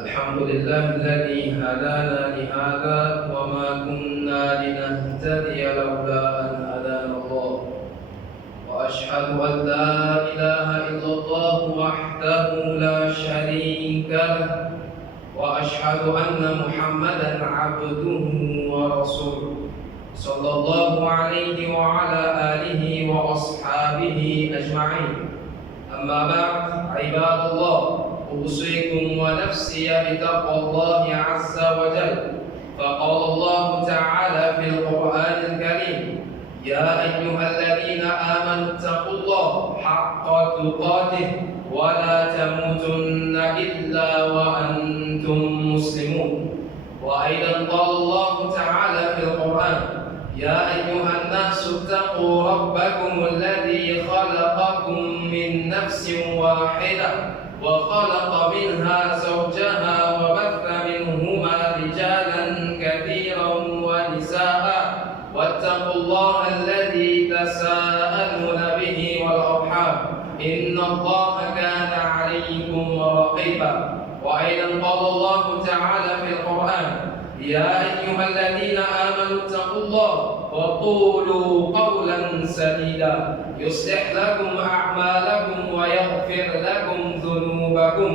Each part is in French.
الحمد لله الذي هدانا لهذا وما كنا لنهتدي لولا أن هدانا الله، وأشهد أن لا إله إلا الله وحده لا شريك له، وأشهد أن محمدا عبده ورسوله صلى الله عليه وعلى آله وأصحابه أجمعين. أما بعد، عباد الله، أوصيكم ونفسي بتقوى الله عز وجل، فقال الله تعالى في القرآن الكريم: يا أيها الذين آمنوا اتقوا الله حق تقاته ولا تموتن إلا وأنتم مسلمون. وأيضا قال الله تعالى في القرآن: يا أيها الناس اتقوا ربكم الذي خلقكم من نفس واحدة وخلق منها زوجها وبث منهما رجالا كثيرا ونساء، واتقوا الله الذي تساءلون به والأرحام إن الله كان عليكم رقيبا. وأيضا قال الله تعالى في القرآن: يا أيها الذين آمنوا اتقوا الله وقولوا قولا سديدا يصلح لكم أعمالكم ويغفر لكم ذنوبكم،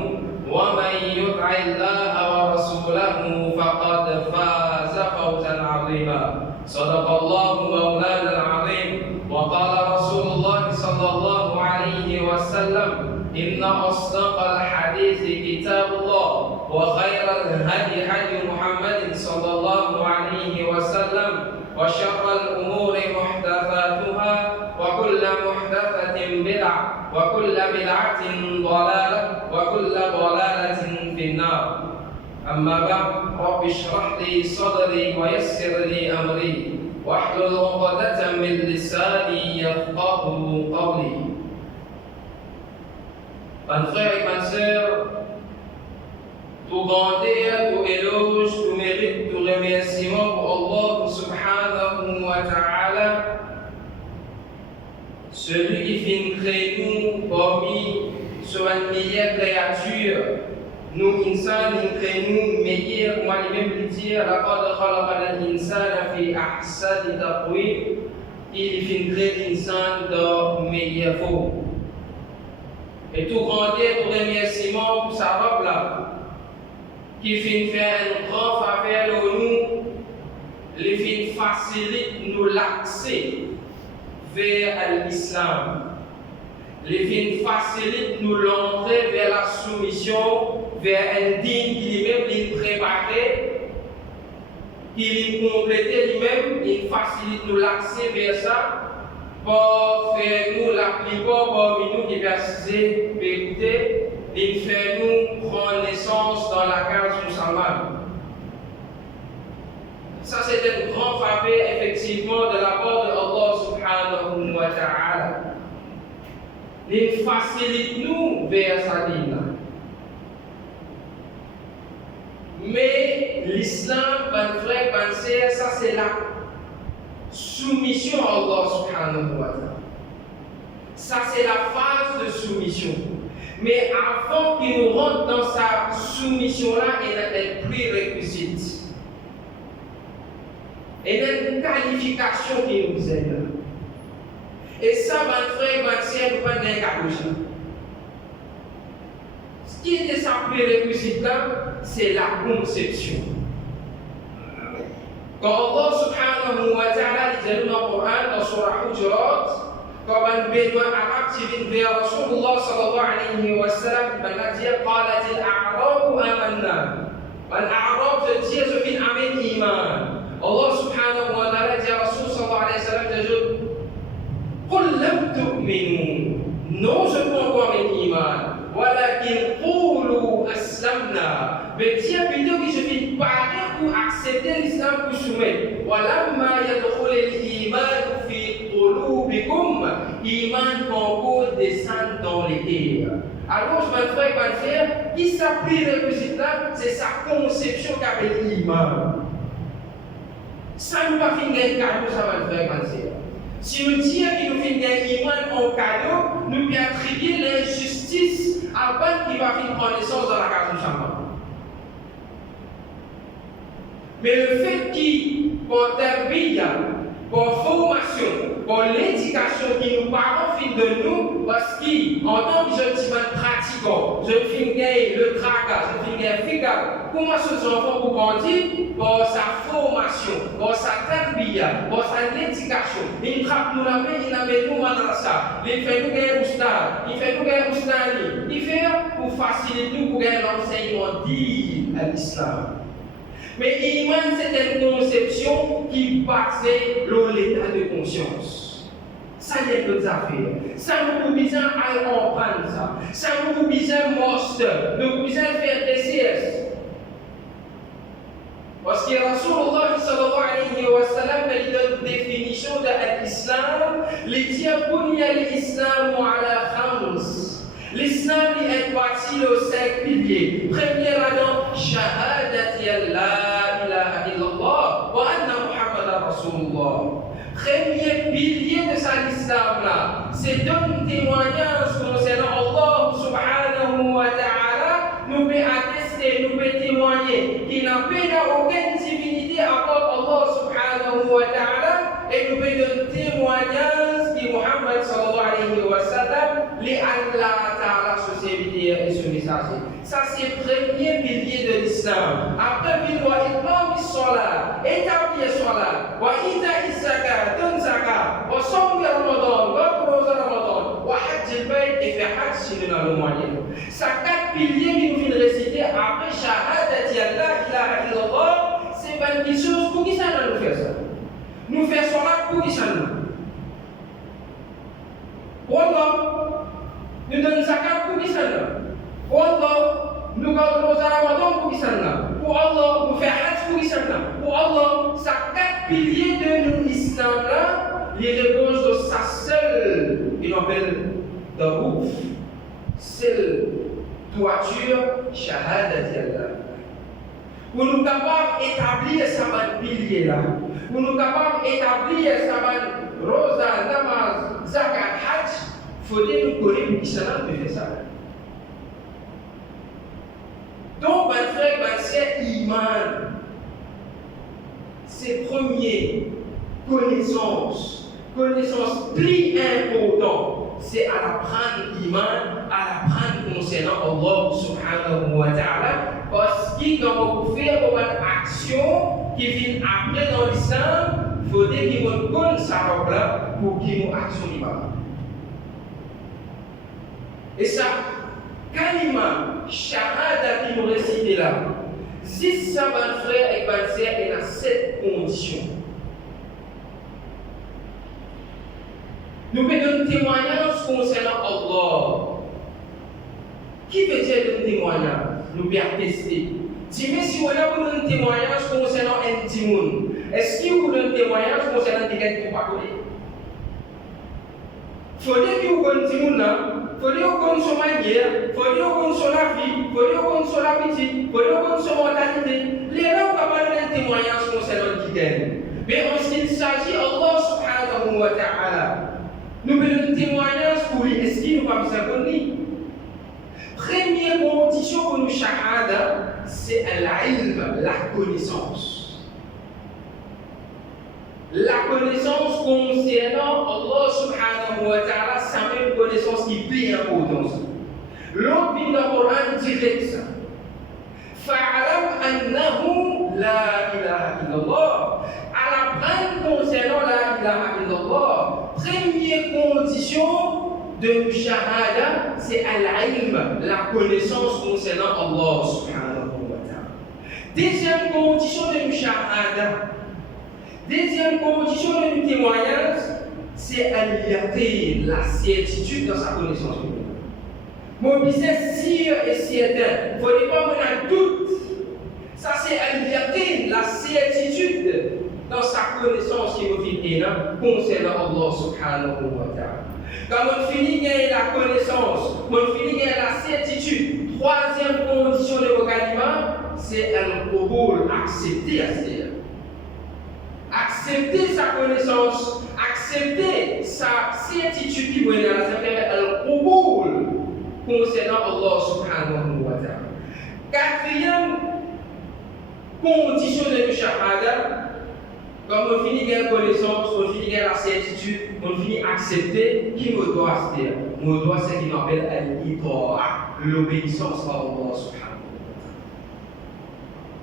ومن يطع الله ورسوله فقد فاز فوزا عظيما. صدق الله مولانا العظيم. وقال رسول الله صلى الله عليه وسلم: إن أصدق الحديث كتاب الله، وخير الهدي هدي محمد صلى الله عليه وسلم، وشر الأمور محدثاتها وكل محدثة بدعة وكل بدعة ضلالة وكل ضلالة في النار. أما بعد رب اشرح لي صدري ويسر لي أمري واحلل عقدة من لساني يفقهوا قولي. Mes frères et mes sœurs, tout grandeur, tout éloge, tout mérite, tout remerciement pour Allah subhanahu wa ta'ala, celui qui fait créer nous parmi sur une meilleure créature, nous insan, il crée nous meilleurs, moi lui-même lui dire, laqad khalaqa al-insana fi ahsani taqwim, il fait créer l'insan dans meilleure forme. Et tout grandeur, tout remerciement pour sa robe là, qui fait faire un grand faveur au nous, les fait facilite nous l'accès vers l'islam, les fait facilite nous l'entrée vers la soumission, vers un digne qui lui-même l'est préparé, qui l'est complété lui-même, il facilite nous l'accès vers ça. Pour faire nous la plupart parmi nous qui persistent, écouter, il fait nous prendre naissance dans la case musulmane. Ça, c'est un grand faveur, effectivement, de la part de Allah subhanahu wa ta'ala. Il facilite nous vers sa ligne. Mais l'islam, ben frère, ben sœur, ça c'est la soumission à Allah subhanahu wa ta'ala. Ça c'est la phase de soumission. Mais avant qu'il nous rentre dans sa soumission-là, il y a des prérequisites. Il y a une qualification qui nous aide. Et ça, mon frère, ma sœur, nous ne pouvons pas. Ce qui est de sa prérequisite-là, c'est la conception. Quand Allah subhanahu wa ta'ala dit dans le Coran, dans Surah Hujurat, quand un bédouin arabe qui vient vers Rasulullah sallallahu alayhi wa sallam, il va dire قالت الأعراب آمنا. L'Arab se dit je viens avec iman. Allah subhanahu wa ta'ala dit à Rasul sallallahu alayhi wa sallam, قل لم تؤمنوا. Non, je ne crois pas avec iman. ولكن قولوا أسلمنا. Mais Dieu plutôt que je viens parler pour accepter l'islam pour soumettre. ولما يدخل الإيمان في قلوبكم. Iman encore descend dans les cœurs. Alors, je vais frère, ma sœur, qui s'appuie le résultat, c'est sa conception qu'avec l'iman. Ça ne va pas finir un cadeau, ça va frère, ma sœur. Si nous disons qu'il nous fait un iman en cadeau, nous pouvons attribuer l'injustice à peine qui va finir prendre naissance dans la case du chambon. Mais le fait qu'il, pour terbiya, pour formation, pour l'éducation qui nous parents font de nous, parce qu'en tant que jeune pratiquant, je finis le tracas, je finis le figa, comment ce enfant pour grandir? Pour sa formation, pour sa terbiya, pour sa éducation. Il frappe nous la main, il amène nous madrasa, il fait nous gagner oustad, il fait nous gagner oustani, il fait pour faciliter nous pour gagner l'enseignement dit à l'islam. Mais iman, c'est une conception qui passe dans l'état de conscience. Ça y est d'autres affaires. Ça nous besoin à comprendre ça. Ça nous besoin de nous besoin faire des CS. Parce que Rasulullah sallallahu alayhi wa sallam a donné une définition de l'islam. Il dit bunya l'islam ala khams. L'islam est bâti aux 5 piliers. Premier là-dedans, shahadati la ilaha illallah wa anna Muhammadan Rasulullah. Premier pilier de l'islam là, c'est donner témoignage concernant Allah subhanahu wa ta'ala. Nous pouvons attester, nous pouvons témoigner qu'il n'a pas aucune divinité à part Allah subhanahu wa ta'ala. Et nous pouvons donner témoignage que Muhammad sallallahu alayhi wa sallam les Allah ta'ala sur ses vidéos et sur messager. Ça c'est le premier pilier de l'islam. Après il doit établir salat, établir salat, wa ita zakat, donne zakat, wa somme Ramadan, wa rosa Ramadan, wa hajj al-bayt et faire hajj si nous avons moyen. Ça 4 piliers qui nous viennent réciter après shahadati la ilaha illallah, c'est pas une chose pour qui ça nous fait ça. nous faisons cela pour qui ça nous? Pour Allah, nous donnons zakat pour qui ça nous? Pour Allah, nous gardons nos Ramadan pour qui ça nous? Pour Allah, nous faisons hajj pour qui ça nous? Pour Allah, ça 4 piliers de l'islam là, les reposent de sa seule, il appelle de rouf, seule toiture, shahadati Allah. Pour nous capables d'établir ce pilier là, pour nous capables d'établir ce rosa, namaz, zakat, hajj, il faut nous connaître l'islam de faire ça. Donc, mon frère, mon sœur, iman, c'est première connaissance plus importante, c'est à l'apprendre iman, à l'apprendre concernant Allah subhanahu wa ta'ala, parce que quand vous faites une action qui vient après dans l'islam, il faut dire qu'il vous connaît sa robe là pour qu'il vous action iman. Et ça, kalima, shahada qui nous récite là, si ça va frère et ma sœur est dans cette condition. Nous faisons un témoignage concernant Allah. Qui veut dire un témoignage? Nous pouvons tester. Dis-moi si on a un témoignage concernant un timoun. Est-ce qu'il y a un témoignage concernant quelqu'un qui ne pas connaître? Il faut dire qu'il y a un timoun là. Il faut dire qu'il y a son manière. Il faut dire qu'il y a son vie. Il faut dire qu'il y a son appétit. Il faut dire qu'il y a son mentalité. Les gens ne peuvent pas donner un témoignage concernant quelqu'un. Mais en ce qui s'agit Allah subhanahu wa ta'ala, nous faisons un témoignage pour lui. Est-ce qu'il nous va bien connaître? Première condition pour nous shahada, c'est l'ilm, la connaissance. La connaissance concernant Allah subhanahu wa ta'ala, c'est une connaissance qui est importante. L'autre dit dans le Coran direct ça. Fa'alam annahu la ilaha illallah. À l'apprendre concernant la ilaha illallah, première condition de shahada, c'est al-ilm, la connaissance concernant Allah subhanahu wa ta'ala. Deuxième condition de shahada, deuxième condition de témoignage, c'est al-yaqin, la certitude dans sa connaissance. Mon business sûr et certain, il ne faut pas mener doute. Ça c'est al-yaqin, la certitude dans sa connaissance qui nous fait concernant Allah subhanahu wa ta'ala. Quand on finit de la connaissance, on finit de la certitude. Troisième condition de vos kalima, c'est al-qubul, accepter à cela. Accepter sa connaissance, accepter sa certitude qui est là, ça fait al-qubul concernant Allah subhanahu wa ta'ala. Quatrième condition de shahada, quand on finit de la connaissance, on finit de la certitude, on finit d'accepter qui me doit se dire. Me doit ce qu'il appelle al-ita'a, l'obéissance à Allah subhanahu wa ta'ala.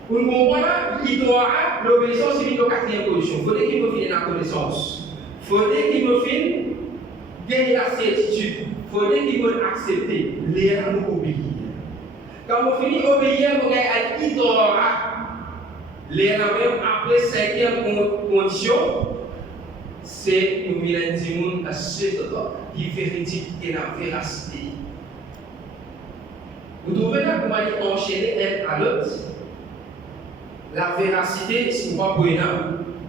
Pour nous comprendre, l'ita'a, l'obéissance, c'est une quatrième condition. Il faudrait qu'il me finisse la connaissance. Il faudrait qu'il me finisse gagner la certitude. Il faudrait qu'il me accepter, les nous obéir. Quand on finit d'obéir, on gagne al-ita'a. Les même après cinquième condition, c'est une millennium à ce qui vérifie et la véracité. Vous devez là comment enchaîner un à l'autre. La véracité, si vous ne pouvez pas,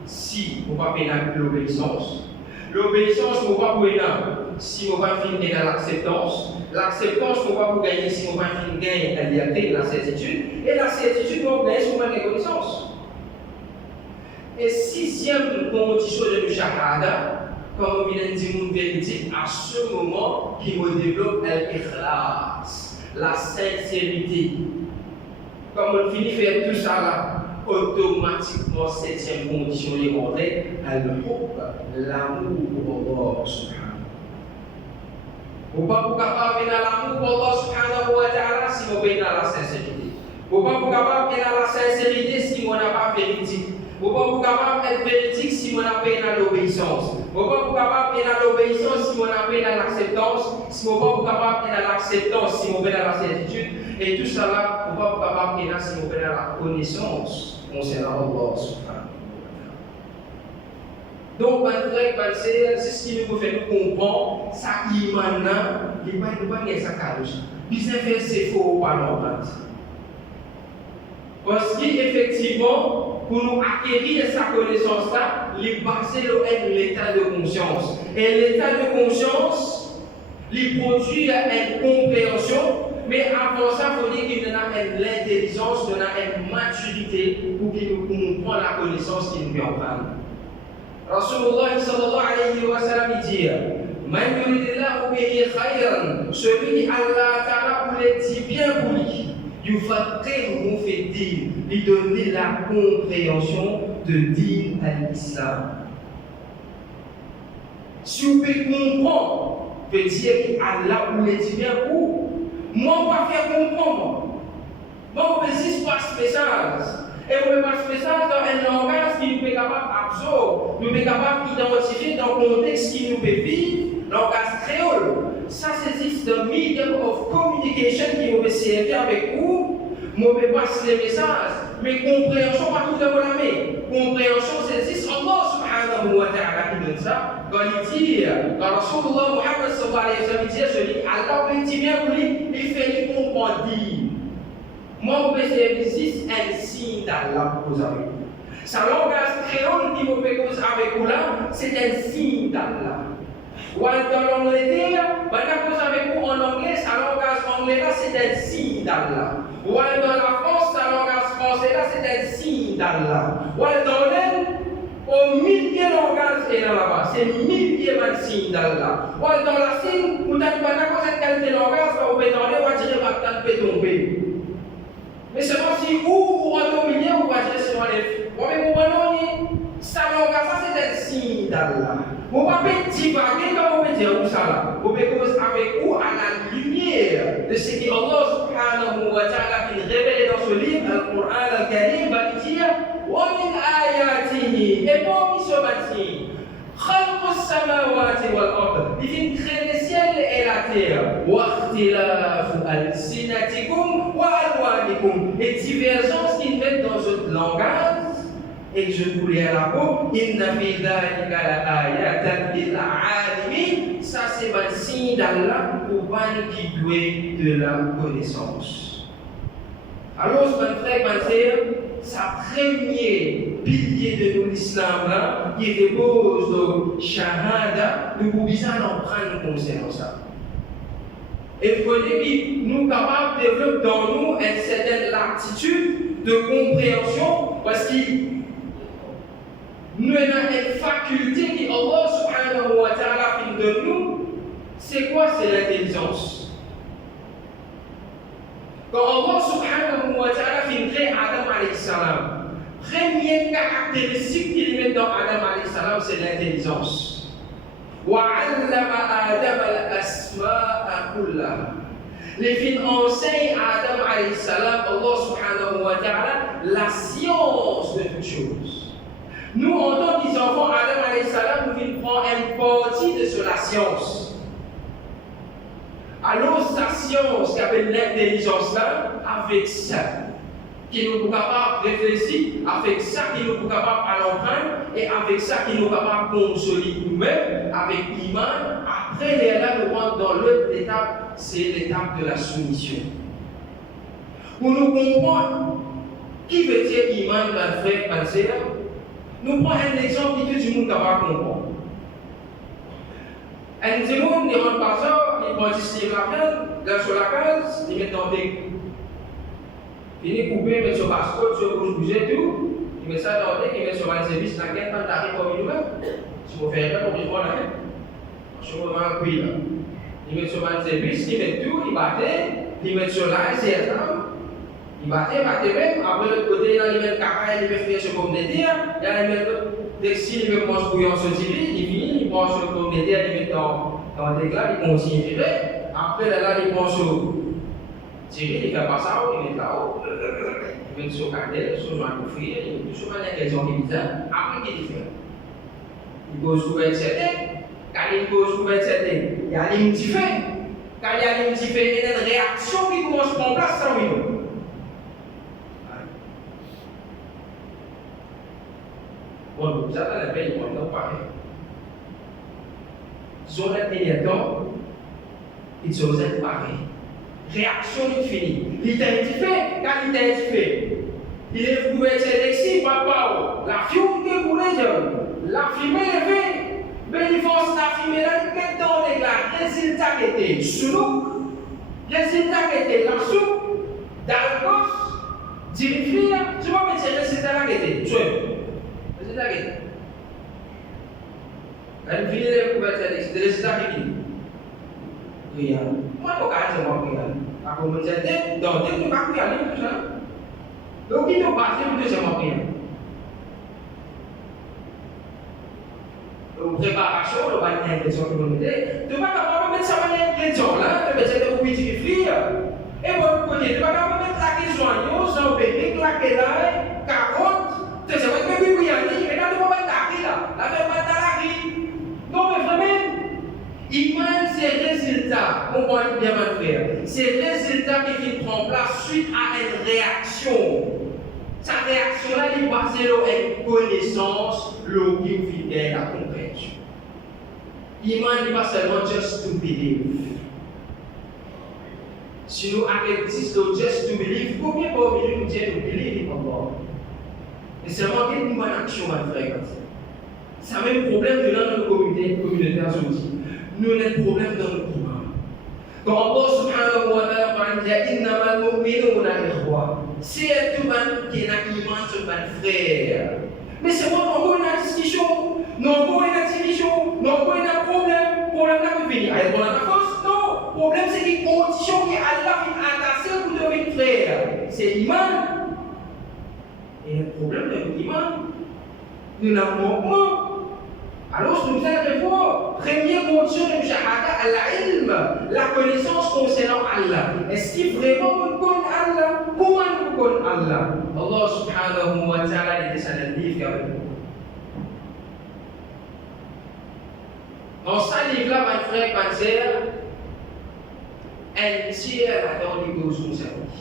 si vous ne pouvez pas l'obéissance. L'obéissance, vous ne pouvez pas si vous ne pouvez pas l'acceptance. L'acceptance, vous ne pouvez pas gagner si vous ne pouvez pas gagner la liberté, la certitude. Et la certitude, vous pouvez gagner si vous ne pouvez pas la connaissance. Et sixième condition de shahada, comme on vient de dire, véridique, à ce moment, qui me développe l'ikhlas, la sincérité. Comme on finit de faire tout ça là, automatiquement, septième condition est rentrée, l'amour pour Allah subhanahu. Vous ne pouvez pas capable de l'amour pour Allah subhanahu wa ta'ala si vous n'avez pas la sincérité. Vous ne pouvez pas capable de la sincérité si vous n'avez pas véridique. Vous ne pouvez pas capable d'être véridique si vous n'avez pas l'obéissance. Vous ne pouvez pas capable d'être l'obéissance si vous n'avez pas l'acceptance. Si vous ne pouvez pas capable d'être l'acceptance si vous n'avez pas la certitude. Et tout ça là, vous ne pouvez pas capable d'être si vous n'avez pas la connaissance concernant Allah subhanahu wa ta'ala. Donc, c'est ce qui nous fait nous comprendre, ça iman, il n'y a pas de ça cadeau. Business fait c'est faux par l'ordre. Parce qu'effectivement, pour nous acquérir sa connaissance-là, il est basé sur l'état de conscience. Et l'état de conscience, il produit une compréhension, mais avant ça, il faut dire qu'il y a l'intelligence, il y a une maturité pour qu'il nous comprenne la connaissance qu'il nous peut apprendre. Rasulullah sallallahu alayhi wa sallam dit Man yuridillahu bihi khayran, celui qui Allah Ta'ala voulait dire bien pour lui, yufaqihuhu fi din, lui donner la compréhension de din à l'islam. Si vous pouvez comprendre, peut dire qu'Allah voulait dire bien pour vous. Moi, on va faire comprendre. Moi, on peut juste passer message. Et on peut passer message dans un langage qui nous peut capable d'absorber, nous peut capable d'identifier dans le contexte qui nous peut vivre, langage créole. Ça, c'est juste le medium of communication qui nous peut servir avec vous. Moi, je peux passer les messages, mais compréhension, pas tout de la main. Compréhension, c'est juste Allah subhanahu wa ta'ala qui donne ça. Quand il dit, quand Rasulullah Muhammad sallallahu alayhi wa sallam dit, celui qui Allah veut dire bien pour lui, il fait lui comprendre. Moi, je peux servir un signe d'Allah pour vous avec vous. Sa langage créole qui vous peut causer avec vous là, c'est un signe d'Allah. Ou dans l'Angleterre, on cause avec vous en anglais, sa langage anglais là, c'est un signe d'Allah. Ou dans la France, sa langage français là, c'est un signe d'Allah. Ou dans l'Inde, au milliers de langages est là-bas, c'est milliers de signes d'Allah. Ou dans la Chine, vous n'avez pas cette qualité de langage, vous pouvez dans les voitures, vous pouvez tomber. Mais seulement si vous rentrez au milieu, vous allez sur les. Vous comprenez, ça c'est un signe d'Allah. Vous ne pouvez pas divaguer comme vous pouvez dire où ça là. Vous pouvez commencer avec vous à la lumière de ce que Allah subhanahu wa ta'ala a révélé dans ce livre, le Coran al-Karim, va dire wa min ayatihi. Et pour qui se bâtit خلق السماوات والأرض il crée le ciel et la terre واختلاف ألسنتكم وألوانكم et divergences qu'ils mettent dans ce langage et que je vous lis à la peau إن في ذلك لآيات للعالمين ça c'est un signe d'Allah pour ceux qui douent de la connaissance. Alors mon frère, ma sœur, sa premier pilier de l'islam là, qui repose sur Shahada, nous pouvons bien en prendre conscience. Et il faut dire que nous sommes capables de développer dans nous une certaine aptitude de compréhension parce que nous avons une faculté que Allah subhanahu wa ta'ala fait de nous. C'est quoi? C'est l'intelligence. Quand Allah subhanahu wa ta'ala fait créer Adam alayhi salam, première caractéristique qu'il met dans Adam alayhi salam, c'est l'intelligence. وَعَلَّمَ آدَمَ الْأَسْمَاءَ كُلَّهَا. Les filles enseignent à Adam alayhi salam, Allah subhanahu wa ta'ala, la science de toutes choses. Nous, en tant qu'enfants, Adam alayhi salam, nous prend une partie de la science. Alors, sa science qui appelle l'intelligence là, avec ça, qui nous est capable de réfléchir, avec ça qui nous est capable d'apprendre, et avec ça qui nous est capable de consolider nous-mêmes, avec l'iman. Après, là, nous rentrons dans l'autre étape, c'est l'étape de la soumission. Pour nous comprendre, qui veut dire iman, ma frère, ma sœur, nous prenons un exemple que tout le monde est capable de comprendre. Un des gens qui rentre par ça, il prend 10 livres à peine, là sur la case, il met dans des. Il est coupé, il met sur passeport, sur bouche bouger, tout. Il met ça dans des, il met sur un service, la quête, quand t'arrives comme nous-mêmes. Si vous faites ça, vous prenez la main. Je vous remets un cuit là. Il met sur un service, il met tout, il battait, il met sur la c'est ça. Il battait même, après l'autre côté, il met le cacaille, il met faire ce pomme de terre, il met textile, il met mange bouillon sur le il finit, il prend sur le pomme de terre, il met dans des glaces, il continue de faire. Après, là, il prend sur tirer, il fait pas ça, il met là-haut, il met sur la candelle, sur le frire, il met sur la question qui est bizarre. Après, qu'est-ce qu'il fait? Il pose sur 27, quand il pose sur 27, il y a une petite fait. Quand il y a une petite fait, il y a une réaction qui commence à prendre place sans lui. Bon, vous avez la paix, on en parle. Zone énergant, ils sont pareil. Réaction est finie. L'identité, quand l'identité, il est prouvé c'est l'exil, papa, la fume que vous les la fumée levée, mais il faut la fumée là, maintenant, les résultats qui étaient sous nous, résultats qui étaient là sous, dans le gosse, diriflir, tu vois, mais c'est résultats là qui étaient, tu vois, résultats qui étaient. Quand il finit les couvertures, c'est des résultats qui étaient. Rien. Moi, je ne sais pas rien. La communauté, donc, dès que tu vas rien, tout ça. Donc, il faut passer pour deuxième rien. Donc, préparation, le bain d'ingrédients communauté. Tu vas pas mettre ça dans l'ingrédient là, tu vas mettre au petit frire. Et bon, côté, tu vas pas mettre la question à nous, sans bébé, claquer là, carotte. Tu sais, tu vas mettre rien, et là, tu vas mettre la riz là. Là, tu vas mettre la riz. Non, mais vraiment. Iman, c'est résultat, comprenez bien mon frère, c'est résultat qui prend place suite à une réaction. Sa réaction là, il est basée sur une connaissance, qui fidèle à compréhension. Iman n'est pas seulement just to believe. Si nous arrêtons just to believe, combien pour nous dire to believe in Allah? Et c'est vraiment une bonne action, mon frère. C'est le même problème de notre communauté aujourd'hui. Nous avons un problème dans le Coran. Quand Allah subhanahu wa ta'ala parle de Innamal mu'minuna ikhwa, c'est tout le monde qui a un iman sur un frère. Mais c'est moi qui avons une discussion, nous avons une discussion, nous avons un problème. Problème là qui vient. Est-ce qu'on a la force? Non. Le problème c'est les conditions que Allah a attaché pour devenir frère. C'est l'iman. Et le problème de l'iman, nous n'avons pas. Alors, nous allons voir, première condition de Shahada, al-ilm, la connaissance concernant Allah. Est-ce qu'il vraiment nous connaît Allah? Comment nous connaît Allah? Allah subhanahu wa ta'ala est dans le livre avec nous. Dans ce livre-là, mon frère, ma sœur, un tiers là-dedans des choses concernées.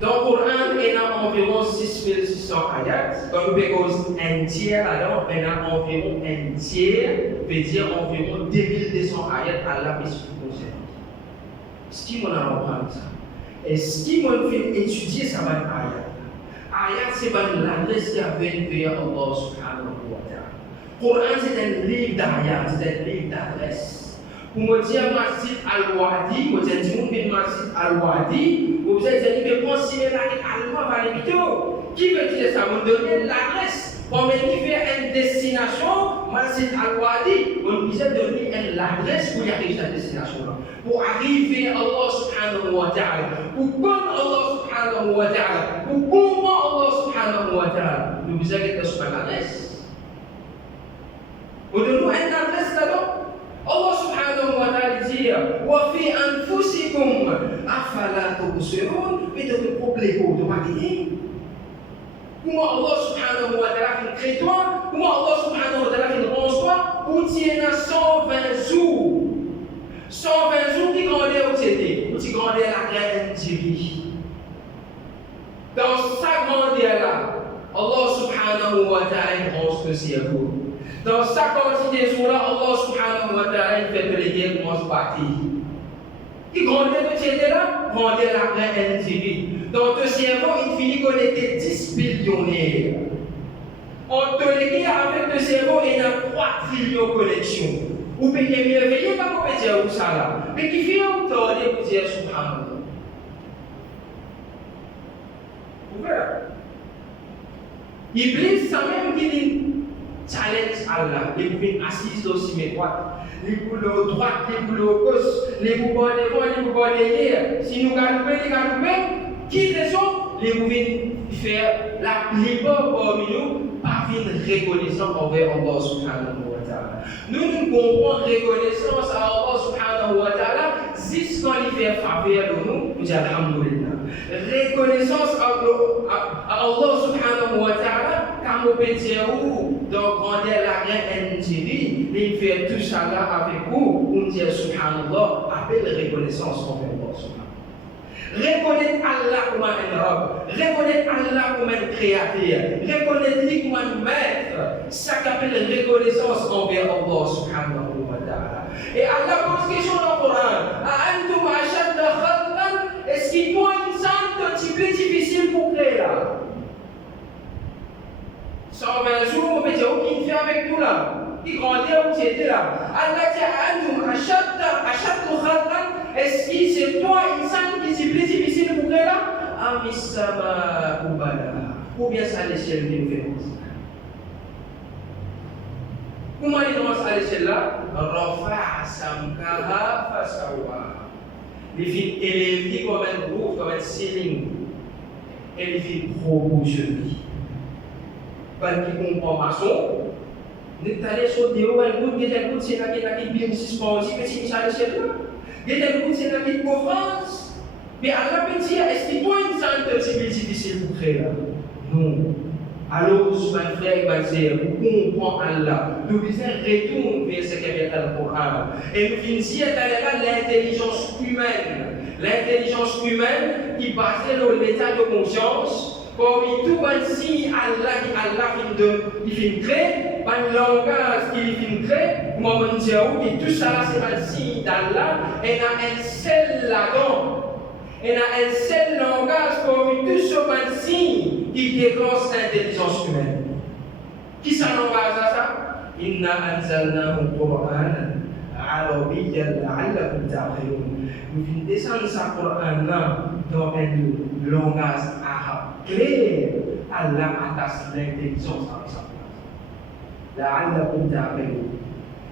Dans le Coran, il y a environ 6600 ayats. Quand nous faisons un tiers là-dedans, il y a environ un tiers, veut dire environ 2200 ayats à la mission concernée. Ce qui m'a apprendre ça. Et ce qui m'a fait étudier ça, c'est ayat. Ayat, c'est l'adresse qui a fait vers Allah subhanahu wa ta'ala. Le Coran, c'est un livre d'ayat, c'est un livre d'adresse. Pour me dire Masjid Al-Wadi, vous êtes dit Masjid Al-Wadi, vous êtes dit que considérez allemand par les vidéos. Qui veut dire ça? Vous donnez l'adresse. Pour me dire une destination, Masjid Al-Wadi, vous nous avez donné l'adresse pour y arriver à cette destination-là. Pour arriver à Allah subhanahu wa ta'ala. Pour connaître Allah subhanahu wa ta'ala. Pour comprendre Allah subhanahu wa ta'ala. Nous vous avez donné l'adresse. Vous donnez une adresse là-dedans. Allah subhanahu wa ta'ala dit wa fi anfusikum afala tubsirun, mais de problème de maquiller. Comment Allah subhanahu wa ta'ala fait toi, comment Allah subhanahu wa ta'ala fait toi, ou tiens 120 jours. 120 jours qui grandit au TT, qui grandit la graine d'Iri. Dans sa grandeur là, Allah subhanahu wa ta'ala pense que c'est vous. Dans sa quantité de jours-là, Allah subhanahu wa ta'ala fait que les guerres commencent à partir. Qui grandit de tiété là, grandit la graine individu. Dans ton cerveau, il finit qu'on était 10 billionnaires. En te lié avec ton cerveau, il y a 3 trillions de connexions. Ou bien mieux veiller quand on peut dire où ça là. Mais qui fait autant de dire subhanallah. Vous voyez? Iblis, ça même qui dit. Challenge Allah, les pouvez assis au cimétroite, les pouvez au droite, les pouvez au gauche, les pouvez devant, les pouvez derrière. Si nous galoupons, les galoupons, qui raison? Les pouvez faire la plupart parmi nous par une reconnaissance envers Allah subhanahu wa ta'ala. Nous comprenons reconnaissance à Allah subhanahu wa ta'ala jusqu'à lui faire faveur de nous, nous disons alhamdulillah. Reconnaissance à Allah subhanahu wa ta'ala, quand on peut dire où, donc on est la reine individu, il fait tout ça là avec vous, on dit subhanallah, appelle reconnaissance envers Allah subhanahu. Reconnaître Allah comme un robe, reconnaître Allah comme un créateur, reconnaître lui comme un maître, ça qu'appelle reconnaissance envers Allah subhanahu wa ta'ala. Et Allah pose question dans le Coran, Antum ashadda khalqan, est-ce qu'il faut une sainte un petit peu difficile pour créer là? 120 jours, on peut dire, qui fait avec nous là? Qui grandit où tu étais là? Allah dit, Antum ashadda khalqan, est-ce que c'est toi une sainte qui est plus difficile pour créer là? Amissama ubala, ou bien c'est à l'échelle d'une différence? Comment les nuances à l'échelle là? Rafa samkaha fasawa. Les filles élevées comme un groupe, comme un ceiling. Et les filles proportionnées. Quand qui comprend maçon, nous allons sur des hauts, un coup, des coups, c'est là qui bien suspendu, mais c'est à l'échelle là. Des coups, c'est là qui conférence. Mais Allah peut dire, est-ce qu'il doit une sainte c'est difficile pour créer là? Non. Alors, mon frère, ma sœur, nous comprenons Allah. Nous devons retourner vers ce qu'est le Coran. Et nous finissons à l'intelligence humaine. L'intelligence humaine qui base sur l'état de conscience. Comme tout le signe Allah qui crée, un langage qui crée, comment on dit, tout ça c'est un signe d'Allah, et il y a un seul lagon. Il y a un seul langage comme tout ce signe qui déclenche l'intelligence humaine. Qui ça langage ça? Inna anzalnahu Qur'anan arabiyyan la'allakum ta'qilun. Nous venons descendre ce Qur'an dans un langage arabe clair. Allah attache l'intelligence avec sa place. La'allakum ta'qilun.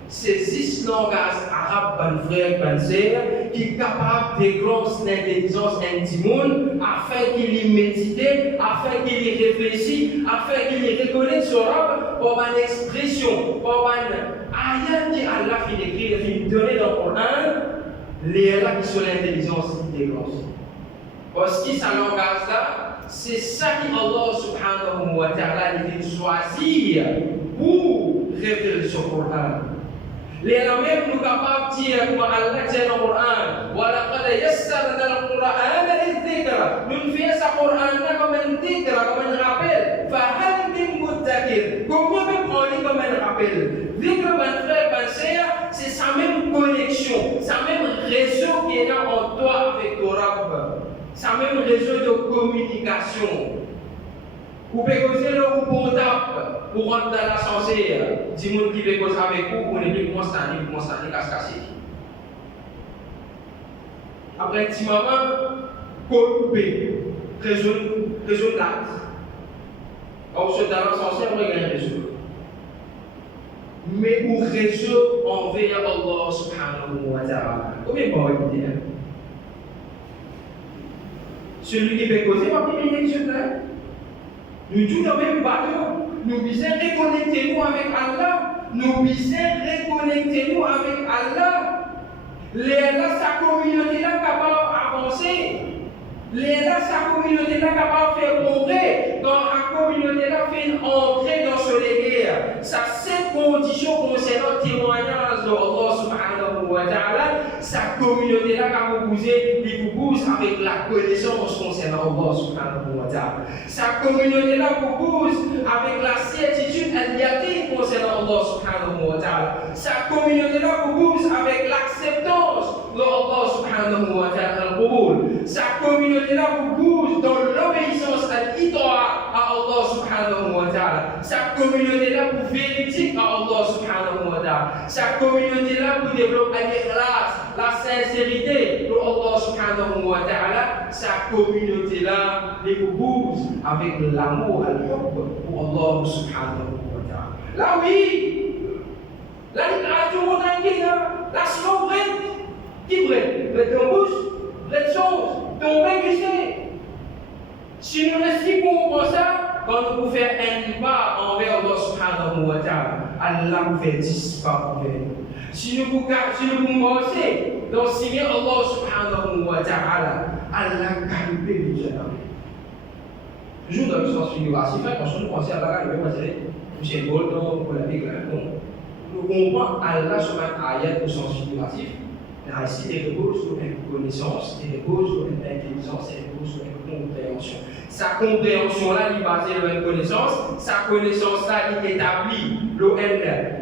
Saisissent le langage arabe, ban frère, ban sœur, qui est capable de déclencher l'intelligence intime afin qu'il y médite, afin qu'il y réfléchisse, afin qu'il y reconnaisse son rab pour une expression, pour une ayat qui Allah fait écrire, fait donner dans le Coran, les là qui sont l'intelligence qui déclenche. Parce que ce langage-là, c'est ça que Allah subhanahu wa ta'ala a choisir pour révéler son Coran. Les mêmes nous capables de dire, comme Allah dit dans le Coran, وَلَقَدْ يَسَّرْنَا الْقُرْآنَ لِلذِّكْرِ. Nous faisons ce Coran comme un dhikr, comme un rappel. فَهَلْ مِن مُدَّكِرٍ. Comment on peut prendre comme un rappel? Dhikr, mon frère, ma sœur, c'est sa même connexion, sa même réseau qui est là en toi avec ton Rabb, sa même réseau de communication. Vous pouvez causer le portable pour rentrer dans l'ascenseur. Si vous qui veut causer avec vous, vous ne pouvez pas casse-casser. Après un petit moment, coupé, réseau d'acte. Quand vous êtes dans l'ascenseur, vous avez un réseau. Mais au réseau envers Allah subhanahu wa ta'ala. Combien de fois vous dites? Celui qui peut causer, va payer les yeux là. Nous tous dans le même bateau, nous visons reconnecter nous avec Allah, nous visons reconnecter nous avec Allah. Là, sa communauté là capable d'avancer. Là, sa communauté là capable de faire progrès. Quand la communauté là fait entrer dans ce guerre. Sa seule condition concernant le témoignage de Allah subhanahu wa ta'ala, sa communauté là capable de bouger, il vous bouge avec la connaissance concernant Allah subhanahu wa ta'ala. Sa communauté là vous bouge avec la certitude et l'yaqin concernant Allah subhanahu wa ta'ala. Sa communauté là vous bouge avec l'acceptance de Allah subhanahu wa ta'ala. Sa communauté là vous bouge dans l'obéissance à l'itoa à Allah subhanahu wa ta'ala. Sa communauté là pour véridique à Allah subhanahu wa ta'ala. Sa communauté là pour développer l'ikhlas, la sincérité pour Allah subhanahu wa ta'ala. Sa communauté là vous bouge avec l'amour et le pour Allah subhanahu wa ta'ala. Là oui, la libération mondiale, la souveraine, qui brille, le bouche. Les choses tomber glissées. Si nous restons pour ça, quand nous pouvons faire un pas envers Allah subhanahu wa ta'ala, Allah nous fait 10 pas envers nous. Si nous pouvons marcher dans ce qui est Allah subhanahu wa ta'ala, Allah calme les gens. Toujours dans le sens figuratif, quand nous pensons à Allah, nous pensons à M. Bolton, pour la Bible, nous comprenons Allah sur un ayat au sens figuratif. La réussite repose sur une connaissance, elle repose sur une intelligence, elle repose sur une compréhension. Sa compréhension-là, il est basée sur une connaissance, sa connaissance-là, il établit l'ON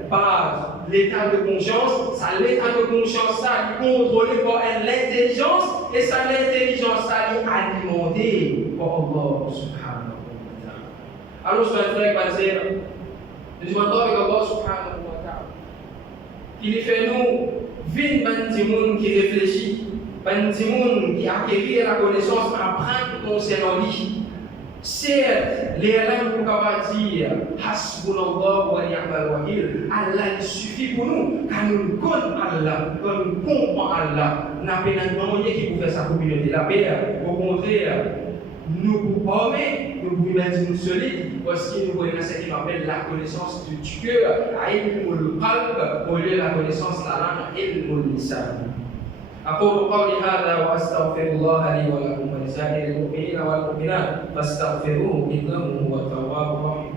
par l'état de conscience, l'état de conscience-là, il est contrôlé par l'intelligence, et ça, l'intelligence-là, il est alimentée par Allah subhanahu wa ta'ala. Alors, je vais faire je m'entends avec Allah subhanahu wa ta'ala. Il fait nous vivre un petit monde qui réfléchit, un petit monde qui acquérit la connaissance, apprendre concernant lui. C'est les langues pour pouvoir dire Hasbunallah wa ni'mal wakil. Allah il suffit pour nous. Quand nous connaissons Allah, quand nous comprenons Allah, nous n'avons pas de qui peut faire sa communauté. La paix, au contraire, nous pouvons former, nous pouvons mettre une solide, parce que nous voyons ce qu'on appelle la connaissance du cœur, à le qalb, au lieu de la connaissance de la langue et le lisan. أقول قولي هذا وأستغفر الله لي ولكم ولسائر المؤمنين والمؤمنات فاستغفروه إنه هو التواب الرحيم.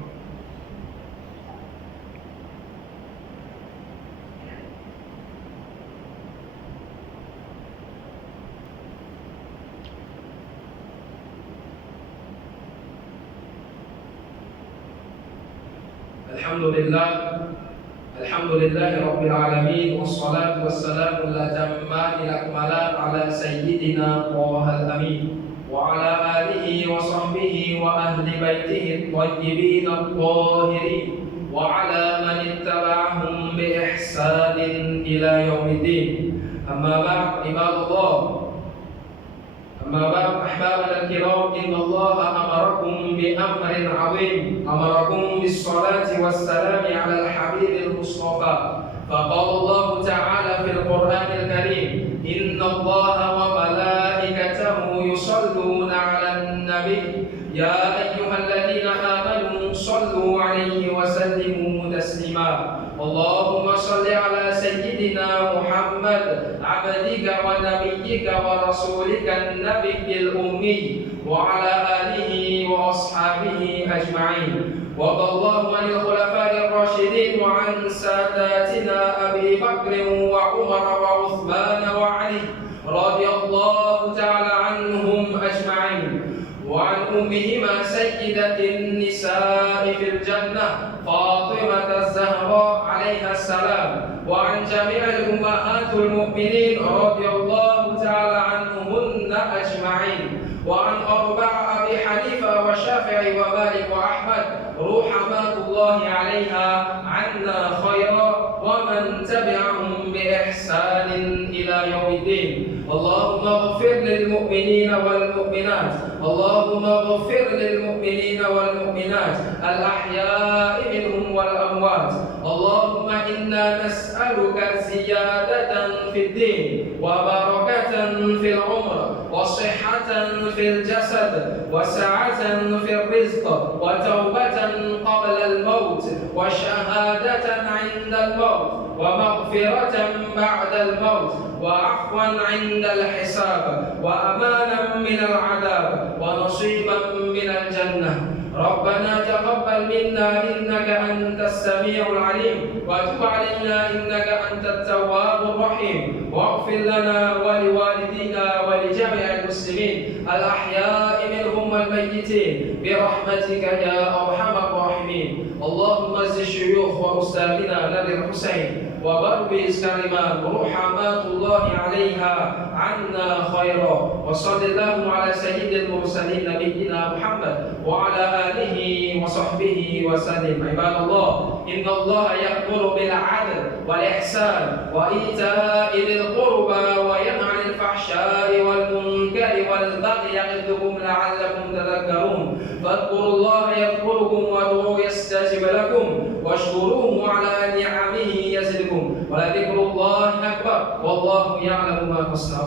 الحمد لله رب العالمين والصلاة والسلام الأتمان الأكملان على سيدنا طه الأمين وعلى آله وصحبه وأهل بيته الطيبين الطاهرين وعلى من اتبعهم بإحسان إلى يوم الدين. أما بعد عباد الله، أما بعد أحبابنا الكرام، إن الله أمركم بأمر عظيم، أمركم بالصلاة والسلام على الحبيب المصطفى. فقال الله تعالى في القرآن الكريم: إن الله وملائكته يصلون على النبي يا أيها الذين آمنوا صلوا عليه وسلموا تسليما. اللهم صل على سيدنا محمد عبدك ونبيك ورسولك النبي الأمي وعلى آله وأصحابه أجمعين. وارض الله عن الخلفاء الراشدين وعن ساداتنا أبي بكر وعمر وعثمان وعلي رضي الله تعالى عنهم أجمعين، وعن أمهما سيدة النساء في الجنة فاطمة الزهراء عليها السلام، وعن جميع الأمهات المؤمنين رضي الله تعالى عنهن أجمعين، وعن أربع أبي حنيفة وشافعي ومالك وأحمد رحمات الله عليها عنا خيرا، ومن تبعهم بإحسان إلى يوم الدين. اللهم اغفر للمؤمنين والمؤمنات، اللهم اغفر للمؤمنين والمؤمنات الأحياء منهم والأموات. اللهم إنا نسألك زيادة في الدين وبركة في العمر وصحة في الجسد وسعة في الرزق وتوبة قبل الموت وشهادة عند الموت ومغفرة بعد الموت وعفوا عند الحساب وأمانا من العذاب ونصيبا من الجنة. ربنا تقبل منا إنك أنت السميع العليم، وتب علينا إنك أنت التواب الرحيم، واغفر لنا ولوالدينا ولجميع المسلمين الأحياء منهم والميتين برحمتك يا أرحم الراحمين. اللهم اجز الشيوخ وأستاذنا نبي الحسين وبروز كلمات رحمات الله عليها عنا خيرا. وصل اللهم على سيد المرسلين نبينا محمد وعلى آله وصحبه وسلم. عباد الله، إن الله يأمر بالعدل والإحسان وإيتاء ذي القربى وينهى عن الفحشاء والمنكر والبغي يعظكم لعلكم تذكرون. فاذكروا الله يذكركم وادعوه يستجب لكم واشكروه على نعمه يزدكم ولذكر الله أكبر والله يعلم ما تصنعون.